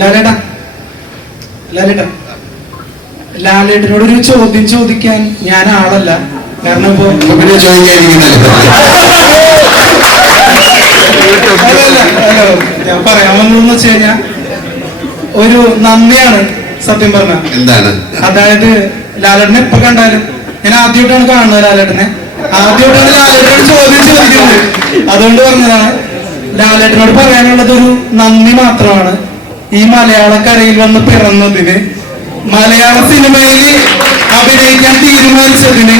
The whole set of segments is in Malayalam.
ലാലേട്ടാ ലാലേട്ടാ ലാലേട്ടനോടൊരു ചോദ്യം ചോദിക്കാൻ ഞാൻ ആളല്ല. കാരണം ഇപ്പൊ ഞാൻ പറയാൻ വന്നതെന്ന് വെച്ച് കഴിഞ്ഞാ ഒരു നന്ദിയാണ് സത്യം പറഞ്ഞ. എന്താണ്? അതായത് ലാലേട്ടനെ എപ്പോ കണ്ടാലും ഞാൻ ആദ്യമായിട്ടാണ് കാണുന്നത്. ലാലേട്ടനെ ആദ്യമായിട്ടാണ് ലാലേട്ടനോട് ചോദ്യം ചോദിക്കുന്നത്. അതുകൊണ്ട് പറഞ്ഞതാണ്. ലാലേട്ടനോട് പറയാനുള്ളത് ഒരു നന്ദി മാത്രമാണ്. ഈ മലയാളക്കരയിൽ വന്ന് പിറന്നതിന്, മലയാള സിനിമയിൽ അഭിനയിക്കാൻ തീരുമാനിച്ചതിന്,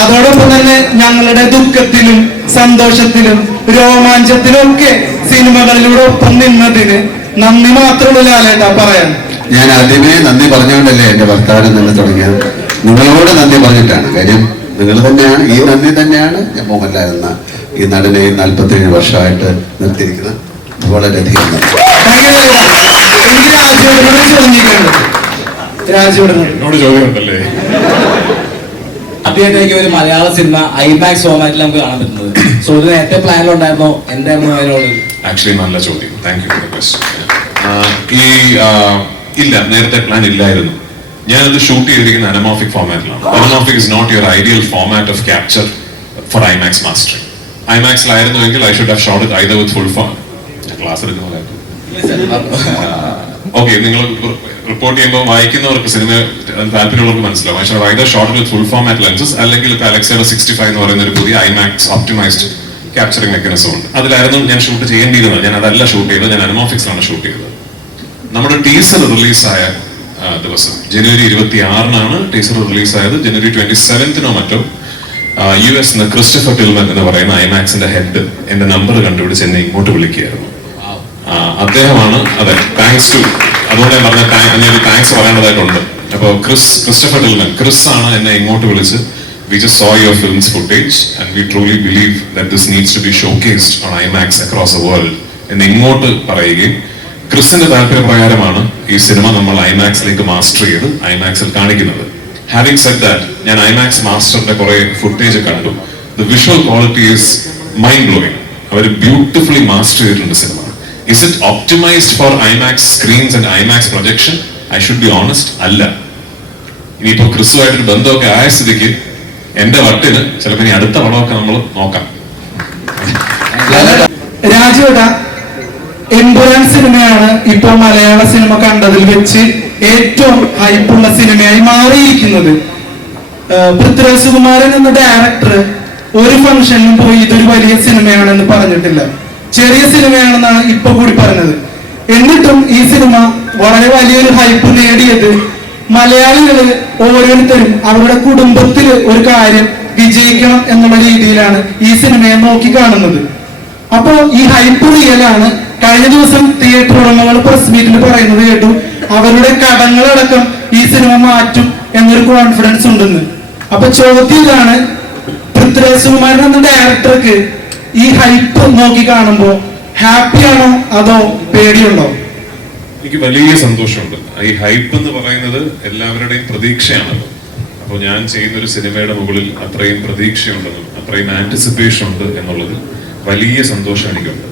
അതോടൊപ്പം തന്നെ ഞങ്ങളുടെ ദുഃഖത്തിലും സന്തോഷത്തിലും രോമാഞ്ചത്തിലും ഒക്കെ സിനിമകളിലൂടെ ഒപ്പം നിന്നതിന് നന്ദി മാത്രമുള്ള ലാലേട്ടാ പറയാൻ. ഞാൻ ആദ്യമേ നന്ദി പറഞ്ഞുകൊണ്ടല്ലേ എന്റെ ഭർത്താവിന് നിന്ന് തുടങ്ങിയത്. നിങ്ങളോട് നന്ദി പറഞ്ഞിട്ടാണ്. കാര്യം നിങ്ങൾ തന്നെയാണ്, ഈ നന്ദി തന്നെയാണ് ഞാൻ മോഹൻലാൽ എന്ന ഈ നടനെ 47 വർഷമായിട്ട് നിർത്തിയിരിക്കുന്നത്. വളരെയധികം നന്ദി. എന്നോട് ചോദ്യമുണ്ടല്ലേ? ആദ്യമായിട്ടേക്ക് ഒരു മലയാള സിനിമ ഐമാക്സ് ഫോർമാറ്റിൽ നമുക്ക് കാണാൻ പറ്റുന്നത്. സോ ഇത് നേരത്തെ പ്ലാനിലുണ്ടായിരുന്നോ? എന്തായിരുന്നു അതിനോട്? ആക്ച്വലി നല്ല ചോദ്യം. Thank you for the question. ഇല്ല, നേരത്തെ പ്ലാൻ ഇല്ലായിരുന്നു. ഞാനത് ഷൂട്ട് ചെയ്തിരിക്കുന്ന അനമോർഫിക് ഫോർമാറ്റിലാണ്. Anamorphic is not your ideal format of capture for IMAX mastering. ഐമാക്സിലായിരുന്നുവെങ്കിൽ I should have shot it either with full form. Class എടുക്കുന്നതായിരുന്നു. ഓക്കെ, നിങ്ങൾ റിപ്പോർട്ട് ചെയ്യുമ്പോൾ വായിക്കുന്നവർക്ക്, സിനിമ താല്പര്യമുള്ളവർക്ക് മനസ്സിലാവും. പക്ഷേ either shot with full format lenses അല്ലെങ്കിൽ അലക്സയുടെ 65 എന്ന് പറയുന്ന ഒരു പുതിയ ഐമാക്സ് ഓപ്റ്റിമൈസ്ഡ് ക്യാപ്ചറിംഗ് മെക്കാനിസം ഉണ്ട്. അതിലായിരുന്നു ഞാൻ ഷൂട്ട് ചെയ്യേണ്ടിയിരുന്നത്. ഞാൻ അതല്ല ഷൂട്ട് ചെയ്തത്, ഞാൻ അനമോർഫിക്സിലാണ് ഷൂട്ട് ചെയ്തത്. നമ്മുടെ ടീസർ റിലീസായ ദിവസം ജനുവരി 26-നാണ് ടീസർ റിലീസായത്. ജനുവരി 27-നോ മറ്റോ US ക്രിസ്റ്റഫർ ടിൽമൻ എന്ന് പറയുന്ന ഐമാക്സിന്റെ ഹെഡ് എന്റെ നമ്പർ കണ്ടുപിടിച്ച് എന്നെ ഇങ്ങോട്ട് വിളിക്കുകയായിരുന്നു. അദ്ദേഹമാണ്. അതെ, താങ്ക്സ് ടു, അതുകൊണ്ട് ഞാൻ പറഞ്ഞ ഒരു താങ്ക്സ് പറയേണ്ടതായിട്ടുണ്ട്. അപ്പോൾ ക്രിസ്റ്റഫർ ടിൽമൻ, ക്രിസ് ആണ് എന്നെ ഇങ്ങോട്ട് വിളിച്ച് we just saw your film's footage and we truly believe that this needs to be showcased on IMAX across the world എന്ന് ഇങ്ങോട്ട് പറയുകയും ക്രിസിന്റെ താല്പര്യപ്രകാരമാണ് ഈ സിനിമ നമ്മൾ ഐമാക്സിലേക്ക് മാസ്റ്റർ ചെയ്ത് ഐമാക്സിൽ കാണിക്കുന്നത്. ഹാവിംഗ് സെഡ് ദാറ്റ്, ഞാൻ ഐമാക്സ് മാസ്റ്ററിന്റെ കുറെ ഫുട്ടേജ് കണ്ടു. The visual quality is mind blowing. അവർ ബ്യൂട്ടിഫുള്ളി മാസ്റ്റർ ചെയ്തിട്ടുണ്ട് cinema. Is it optimised for IMAX screens and IMAX projection? I should be honest, അല്ല. ഇനിയിപ്പോ ക്രിസുമായിട്ടൊരു ബന്ധമൊക്കെ ആയ സ്ഥിതിക്ക് എന്റെ വട്ടിന് ചിലപ്പോ ഇനി അടുത്ത പടമൊക്കെ നമ്മൾ നോക്കാം. രാജുവേട്ടാ, എമ്പുരാൻ സിനിമയാണ് ഇപ്പോൾ മലയാള സിനിമ കണ്ടതിൽ വെച്ച് ഏറ്റവും ഹൈപ്പുള്ള സിനിമയായി മാറിയിരിക്കുന്നത്. പൃഥ്വിരാജ് സുകുമാരൻ എന്ന ഡയറക്ടർ ഒരു ഫംഗ്ഷനിലും പോയി ഇതൊരു വലിയ സിനിമയാണെന്ന് പറഞ്ഞിട്ടില്ല. ചെറിയ സിനിമയാണെന്നാണ് ഇപ്പൊ കൂടി പറഞ്ഞത്. എന്നിട്ടും ഈ സിനിമ വളരെ വലിയൊരു ഹൈപ്പ് നേടിയത് മലയാളികള് ഓരോരുത്തരും അവരുടെ കുടുംബത്തിൽ ഒരു കാര്യം വിജയിക്കണം എന്നുള്ള രീതിയിലാണ് ഈ സിനിമയെ നോക്കി കാണുന്നത്. അപ്പോ ഈ ഹൈപ്പ് റിയലാണ്. കഴിഞ്ഞ ദിവസം തിയേറ്റർ ഉടമകൾ പ്രസ് മീറ്റിൽ പറയുന്നത് കേട്ടു, അവരുടെ കടങ്ങളടക്കം ഈ സിനിമ മാറ്റും എന്നൊരു കോൺഫിഡൻസ് ഉണ്ടെന്ന്. അപ്പൊ ചോദ്യം ഇതാണ്, പൃഥ്വിരാജ് സുകുമാരൻ എന്ന ഡയറക്ടർക്ക് ഈ ഹൈപ്പ് നോക്കി കാണുമ്പോ ഹാപ്പിയാണോ അതോ പേടിയുണ്ടോ? എനിക്ക് വലിയ സന്തോഷമുണ്ട്. ഈ ഹൈപ്പ് എന്ന് പറയുന്നത് എല്ലാവരുടെയും പ്രതീക്ഷയാണല്ലോ. അപ്പോൾ ഞാൻ ചെയ്യുന്ന ഒരു സിനിമയുടെ മുകളിൽ അത്രയും പ്രതീക്ഷയുണ്ടെന്നും അത്രയും ആന്റിസിപ്പേഷൻ ഉണ്ട് എന്നുള്ളത് വലിയ സന്തോഷം എനിക്കുണ്ട്.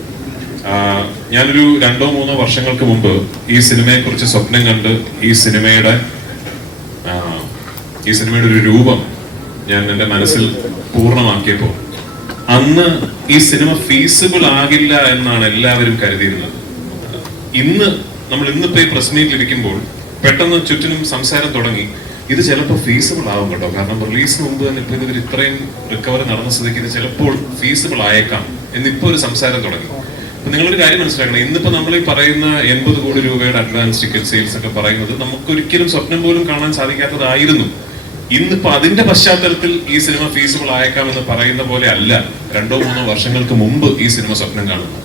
ഞാനൊരു 2-3 വർഷങ്ങൾക്ക് മുമ്പ് ഈ സിനിമയെ കുറിച്ച് സ്വപ്നം കണ്ട് ഈ സിനിമയുടെ ഒരു രൂപം ഞാൻ എൻ്റെ മനസ്സിൽ പൂർണ്ണമാക്കിയപ്പോൾ അന്ന് ഈ സിനിമ ഫീസിബിൾ ആകില്ല എന്നാണ് എല്ലാവരും കരുതിയിരുന്നത്. ഇന്നിപ്പോ ഈ പ്രസ് മീറ്റിൽ ഇരിക്കുമ്പോൾ പെട്ടെന്ന് ചുറ്റിനും സംസാരം തുടങ്ങി, ഇത് ചിലപ്പോൾ ഫീസിബിൾ ആവും കേട്ടോ, കാരണം റിലീസിന് മുമ്പ് തന്നെ ഇപ്പൊ ഇതിൽ ഇത്രയും റിക്കവറി നടന്ന സ്ഥിതിക്ക് ഇത് ചിലപ്പോൾ ഫീസിബിൾ ആയേക്കാം എന്നിപ്പോ ഒരു സംസാരം തുടങ്ങി. അപ്പൊ നിങ്ങളൊരു കാര്യം മനസ്സിലാക്കണം, ഇന്നിപ്പോ നമ്മൾ ഈ പറയുന്ന 80 കോടി രൂപയുടെ അഡ്വാൻസ് ടിക്കറ്റ് സെയിൽസ് ഒക്കെ പറയുന്നത് നമുക്കൊരിക്കലും സ്വപ്നം പോലും കാണാൻ സാധിക്കാത്തതായിരുന്നു. ഇന്നിപ്പോ അതിന്റെ പശ്ചാത്തലത്തിൽ ഈ സിനിമ ഫീസിബിൾ ആയേക്കാം എന്ന് പറയുന്ന പോലെ അല്ല 2-3 വർഷങ്ങൾക്ക് മുമ്പ് ഈ സിനിമ സ്വപ്നം കാണുന്നത്.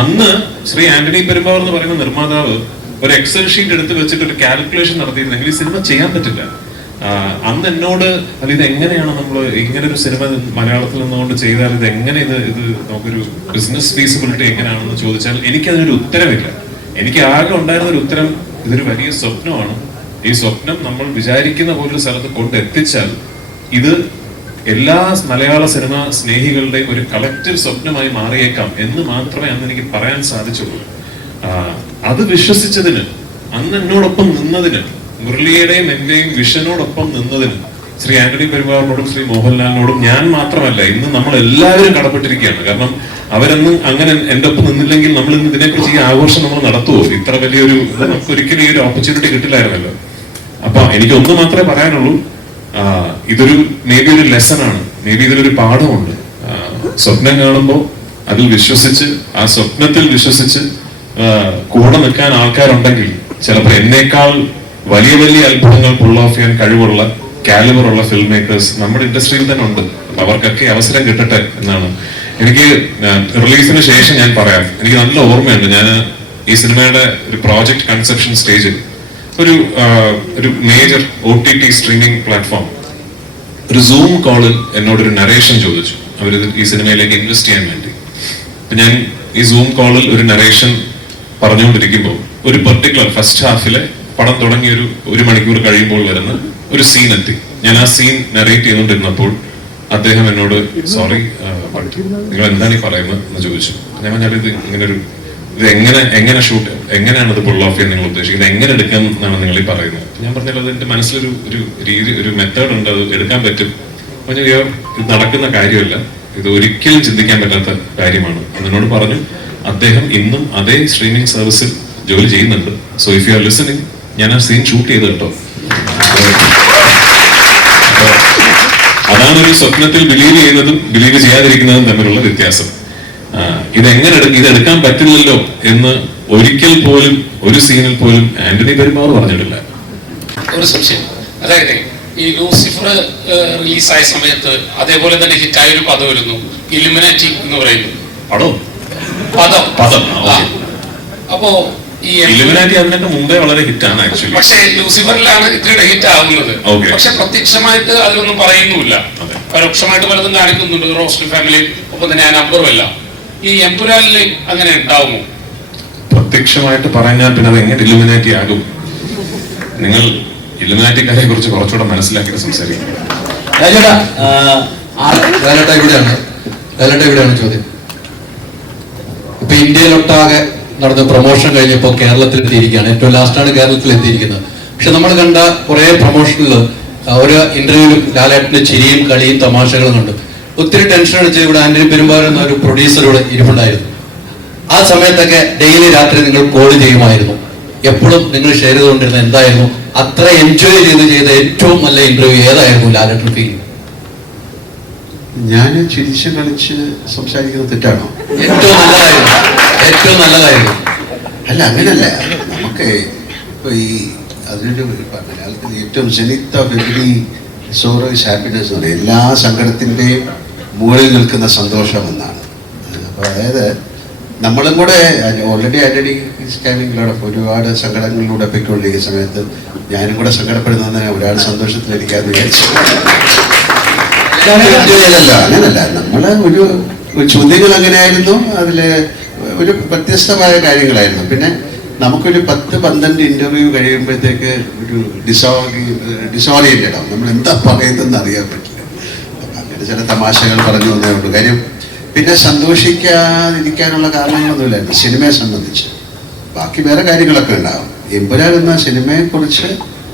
അന്ന് ശ്രീ ആന്റണി പെരുമ്പാവൂർ എന്ന് പറയുന്ന നിർമ്മാതാവ് ഒരു എക്സൽ ഷീറ്റ് എടുത്ത് വെച്ചിട്ട് ഒരു കാൽക്കുലേഷൻ നടത്തിയിരുന്നെങ്കിൽ ഈ സിനിമ ചെയ്യാൻ പറ്റില്ല. അന്ന് എന്നോട് ഇത് എങ്ങനെയാണ് നമ്മൾ ഇങ്ങനെ ഒരു സിനിമ മലയാളത്തിൽ നിന്നുകൊണ്ട് ചെയ്താൽ ഇത് എങ്ങനെ ഇത് നമുക്കൊരു ബിസിനസ് ഫീസിബിലിറ്റി എങ്ങനെയാണെന്ന് ചോദിച്ചാൽ എനിക്കതിനൊരു ഉത്തരവില്ല. എനിക്ക് ആകെ ഉണ്ടായിരുന്ന ഒരു ഉത്തരം, ഇതൊരു വലിയ സ്വപ്നമാണ്. ഈ സ്വപ്നം നമ്മൾ വിചാരിക്കുന്ന പോലൊരു സ്ഥലത്ത് കൊണ്ടെത്തിച്ചാൽ ഇത് എല്ലാ മലയാള സിനിമ സ്നേഹികളുടെയും ഒരു കളക്റ്റീവ് സ്വപ്നമായി മാറിയേക്കാം എന്ന് മാത്രമേ അന്ന് എനിക്ക് പറയാൻ സാധിച്ചുള്ളൂ. അത് വിശ്വസിച്ചതിന്, അന്ന് എന്നോടൊപ്പം നിന്നതിന്, മുരളിയുടെയും എന്റെയും വിഷനോടൊപ്പം നിന്നതിന് ശ്രീ ആന്റണി പെരുമ്പാവൂരിനോടും ശ്രീ മോഹൻലാലിനോടും ഞാൻ മാത്രമല്ല, ഇന്ന് നമ്മൾ എല്ലാവരും കടപ്പെട്ടിരിക്കുകയാണ്. കാരണം അവരൊന്നും അങ്ങനെ എന്റെ ഒപ്പം നിന്നില്ലെങ്കിൽ നമ്മൾ ഇന്ന് ഇതിനെക്കുറിച്ച് ഈ ആഘോഷം നമ്മൾ നടത്തുമോ? ഇത്ര വലിയൊരു നമുക്ക് ഒരിക്കലും ഈ ഒരു ഓപ്പർച്യൂണിറ്റി കിട്ടില്ലായിരുന്നല്ലോ. അപ്പൊ എനിക്ക് ഒന്ന് മാത്രമേ പറയാനുള്ളൂ, ഇതൊരു മേ ബി ഒരു ലെസൺ ആണ്, മേ ബി ഇതിലൊരു പാഠമുണ്ട്. സ്വപ്നം കാണുമ്പോൾ അതിൽ വിശ്വസിച്ച്, ആ സ്വപ്നത്തിൽ വിശ്വസിച്ച് കൂടെ നിൽക്കാൻ ആൾക്കാരുണ്ടെങ്കിൽ ചിലപ്പോൾ എന്നേക്കാൾ വലിയ വലിയ അത്ഭുതങ്ങൾ പുൾ ഓഫ് ചെയ്യാൻ കഴിവുള്ള കാലിബറുള്ള ഫിൽം മേക്കേഴ്സ് നമ്മുടെ ഇൻഡസ്ട്രിയിൽ തന്നെ ഉണ്ട്. അപ്പൊ അവർക്കൊക്കെ അവസരം കിട്ടട്ടെ എന്നാണ് എനിക്ക്. റിലീസിന് ശേഷം ഞാൻ പറയാം, എനിക്ക് നല്ല ഓർമ്മയുണ്ട്, ഞാൻ ഈ സിനിമയുടെ ഒരു പ്രോജക്ട് കൺസെപ്ഷൻ സ്റ്റേജിൽ ഒരു മേജർ OTT സ്ട്രീമിംഗ് പ്ലാറ്റ്ഫോം ഒരു സൂം കോളിൽ എന്നോടൊരു നരേഷൻ ചോദിച്ചു, അവരിത് ഈ സിനിമയിലേക്ക് ഇൻവെസ്റ്റ് ചെയ്യാൻ വേണ്ടി. അപ്പൊ ഞാൻ ഈ സൂം കോളിൽ ഒരു നരേഷൻ പറഞ്ഞുകൊണ്ടിരിക്കുമ്പോൾ ഒരു പെർട്ടിക്കുലർ ഫസ്റ്റ് ഹാഫിലെ പടം തുടങ്ങി ഒരു മണിക്കൂർ കഴിയുമ്പോൾ വരുന്ന ഒരു സീൻ എത്തി. ഞാൻ ആ സീൻ നരേറ്റ് ചെയ്തുകൊണ്ടിരുന്നപ്പോൾ അദ്ദേഹം എന്നോട് സോറി നിങ്ങൾ എന്താണ് ഈ പറയുന്നത് എന്ന് ചോദിച്ചു. ഞാൻ പറഞ്ഞാൽ ഇത് എങ്ങനെ ഷൂട്ട്, എങ്ങനെയാണ് ഇത് പുൾ ഓഫ് ചെയ്യാൻ നിങ്ങൾ ഉദ്ദേശിക്കുന്നത്, എങ്ങനെ എടുക്കാം എന്നാണ് നിങ്ങൾ ഈ പറയുന്നത്. ഞാൻ പറഞ്ഞാൽ അത് എന്റെ മനസ്സിലൊരു രീതി, ഒരു മെത്തേഡ് ഉണ്ട്, അത് എടുക്കാൻ പറ്റും. ഇത് നടക്കുന്ന കാര്യമല്ല, ഇത് ഒരിക്കലും ചിന്തിക്കാൻ പറ്റാത്ത കാര്യമാണ് എന്നോട് പറഞ്ഞു. അദ്ദേഹം ഇന്നും അതേ സ്ട്രീമിംഗ് സർവീസിൽ ജോലി ചെയ്യുന്നുണ്ട്. So if you are listening, ഞാൻ ആ സീൻ ഷൂട്ട് ചെയ്ത് കേട്ടോ. അതാണ് ഒരു സ്വപ്നത്തിൽ ബിലീവ് ചെയ്യുന്നതും ബിലീവ് ചെയ്യാതിരിക്കുന്നതും തമ്മിലുള്ള വ്യത്യാസം. ഇതെടുക്കാൻ പറ്റില്ലല്ലോ എന്ന് ഒരിക്കൽ പോലും ഒരു സീനിൽ പോലും ആന്റണി പെരുമ്പാവൂർ പറഞ്ഞിട്ടില്ല. ഒരു സംശയം, അതായത് ഈ ലൂസിഫർ റിലീസായ സമയത്ത് അതേപോലെ തന്നെ ഹിറ്റായ ഒരു പദം വരുന്നു, ഇലുമിനാറ്റി എന്ന് പറയുന്നത് പദം. അപ്പോ ഈ ഇലുമിനാറ്റി അതിനൊക്കെ മുമ്പേ വളരെ ഹിറ്റാണ് ആക്ച്വലി. പക്ഷേ ലൂസിഫറിലാണ് ഇത്രയുടെ ഹിറ്റ് ആകുന്നത്. പക്ഷെ പ്രത്യക്ഷമായിട്ട് അതിലൊന്നും പറയുന്നുമില്ല, പരോക്ഷമായിട്ട് പലതും കാണിക്കുന്നുണ്ട്. റോസ്റ്റർ ഫാമിലി ഒപ്പം തന്നെ ആ നമ്പറും എല്ലാം. ഈ എംപുരാനിൽ അങ്ങനെ ഉണ്ടാവുമോ? പ്രത്യക്ഷമായിട്ട് പറഞ്ഞാൽ പിന്നെ അത് എങ്ങനെ ഇലുമിനാറ്റി ആകും? നിങ്ങൾ ഇലുമിനാറ്റിക്കാരെ കുറിച്ച് കുറച്ചുകൂടെ മനസ്സിലാക്കി സംസാരിക്കും. ഇവിടെയാണ് ചോദ്യം. ഇപ്പൊ ഇന്ത്യയിലൊട്ടാകെ നടന്ന പ്രൊമോഷൻ കഴിഞ്ഞപ്പോൾ കേരളത്തിൽ എത്തിയിരിക്കുകയാണ്. ഏറ്റവും ലാസ്റ്റാണ് കേരളത്തിൽ എത്തിയിരിക്കുന്നത്. പക്ഷെ നമ്മൾ കണ്ട കുറെ പ്രൊമോഷനിൽ ഒരു ഇന്റർവ്യൂവിലും ലാലേട്ടന്റെ ചിരിയും കളിയും തമാശകളും കണ്ടു. ഒത്തിരി ടെൻഷൻ അടിച്ച് ഇവിടെ ആന്റണി പെരുമ്പാവൂർ എന്ന ഒരു പ്രൊഡ്യൂസറോട് ഇരിപ്പുണ്ടായിരുന്നു. ആ സമയത്തൊക്കെ ഡെയിലി രാത്രി നിങ്ങൾ കോൾ ചെയ്യുമായിരുന്നു. എപ്പോഴും നിങ്ങൾ ഷെയർ ചെയ്തുകൊണ്ടിരുന്ന എന്തായിരുന്നു? അത്ര എൻജോയ് ചെയ്ത ഏറ്റവും നല്ല ഇന്റർവ്യൂ ഏതായിരുന്നു ലാലേട്ടൻ ഫീൽ? ഞാൻ ചിരിച്ച് കളിച്ച് സംസാരിക്കുന്നത് തെറ്റാണോ? ഏറ്റവും നല്ലതായിരുന്നു. അല്ല, അങ്ങനല്ല. നമുക്ക് ഇപ്പൊ ഈ അതിനൊരു മലയാളത്തിൽ ഏറ്റവും ജനിത്ത എവരി സോറോ ഇസ് ഹാപ്പിനെസ് എന്ന് പറയും. എല്ലാ സങ്കടത്തിൻ്റെയും മുകളിൽ നിൽക്കുന്ന സന്തോഷം എന്നാണ്. അപ്പോൾ അതായത് നമ്മളും കൂടെ ഓൾറെഡി ആന്റണി സ്കാനിങ്ങിലൂടെ ഒരുപാട് സങ്കടങ്ങളിലൂടെ പോയിക്കൊണ്ടിരിക്കുന്ന സമയത്ത് ഞാനും കൂടെ സങ്കടപ്പെടുന്നതിന് ഒരുപാട് സന്തോഷത്തിലിരിക്കാന്ന് വിചാരിച്ചു. അങ്ങനല്ല, നമ്മള് ഒരു ചോദ്യങ്ങൾ അങ്ങനെയായിരുന്നു, അതില് ഒരു വ്യത്യസ്തമായ കാര്യങ്ങളായിരുന്നു. പിന്നെ നമുക്കൊരു 10-12 ഇന്റർവ്യൂ കഴിയുമ്പോഴത്തേക്ക് ഒരു ഡിസോറിയന്റഡ് ആവും. നമ്മൾ എന്താ പറയുന്നതെന്ന് അറിയാൻ പറ്റില്ല. അങ്ങനെ ചില തമാശകൾ പറഞ്ഞു വന്നേ ഉള്ളൂ. കാര്യം പിന്നെ സന്തോഷിക്കാതിരിക്കാനുള്ള കാരണങ്ങളൊന്നുമില്ലായിരുന്നു സിനിമയെ സംബന്ധിച്ച്. ബാക്കി വേറെ കാര്യങ്ങളൊക്കെ ഉണ്ടാവും. എമ്പുരാൻ എന്ന സിനിമയെക്കുറിച്ച്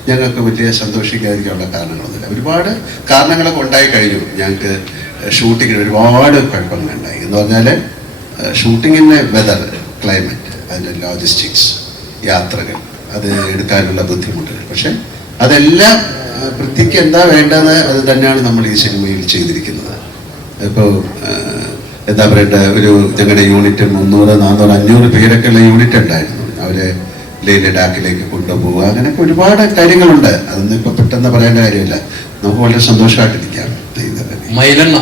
ഞങ്ങൾക്ക് വലിയ സന്തോഷിക്കാതിരിക്കാനുള്ള കാരണങ്ങളൊന്നുമില്ല. ഒരുപാട് കാരണങ്ങളൊക്കെ ഉണ്ടായി കഴിഞ്ഞു. ഞങ്ങൾക്ക് ഷൂട്ടിങ്ങിന് ഒരുപാട് കുഴപ്പങ്ങളുണ്ടായി. എന്ന് പറഞ്ഞാൽ ഷൂട്ടിങ്ങിൻ്റെ വെതർ, ക്ലൈമറ്റ്, അതിൻ്റെ ലോജിസ്റ്റിക്സ്, യാത്രകൾ, അത് എടുക്കാനുള്ള ബുദ്ധിമുട്ടുകൾ. പക്ഷെ അതെല്ലാം പൃഥ്വിക്ക് എന്താ വേണ്ടത് അത് തന്നെയാണ് നമ്മൾ ഈ സിനിമയിൽ ചെയ്തിരിക്കുന്നത്. ഇപ്പോൾ എന്താ പറയണ്ട, ഞങ്ങളുടെ യൂണിറ്റ് 300, 400, 500 പേരൊക്കെ ഉള്ള യൂണിറ്റ് ഉണ്ടായിരുന്നു. അവരെ ലഡാക്കിലേക്ക് കൊണ്ടുപോവുക, അങ്ങനെയൊക്കെ ഒരുപാട് കാര്യങ്ങളുണ്ട്. അതൊന്നും ഇപ്പൊ പെട്ടെന്ന് പറയേണ്ട കാര്യമില്ല. നമുക്ക് വളരെ സന്തോഷമായിട്ടിരിക്കാം. മൈലെണ്ണ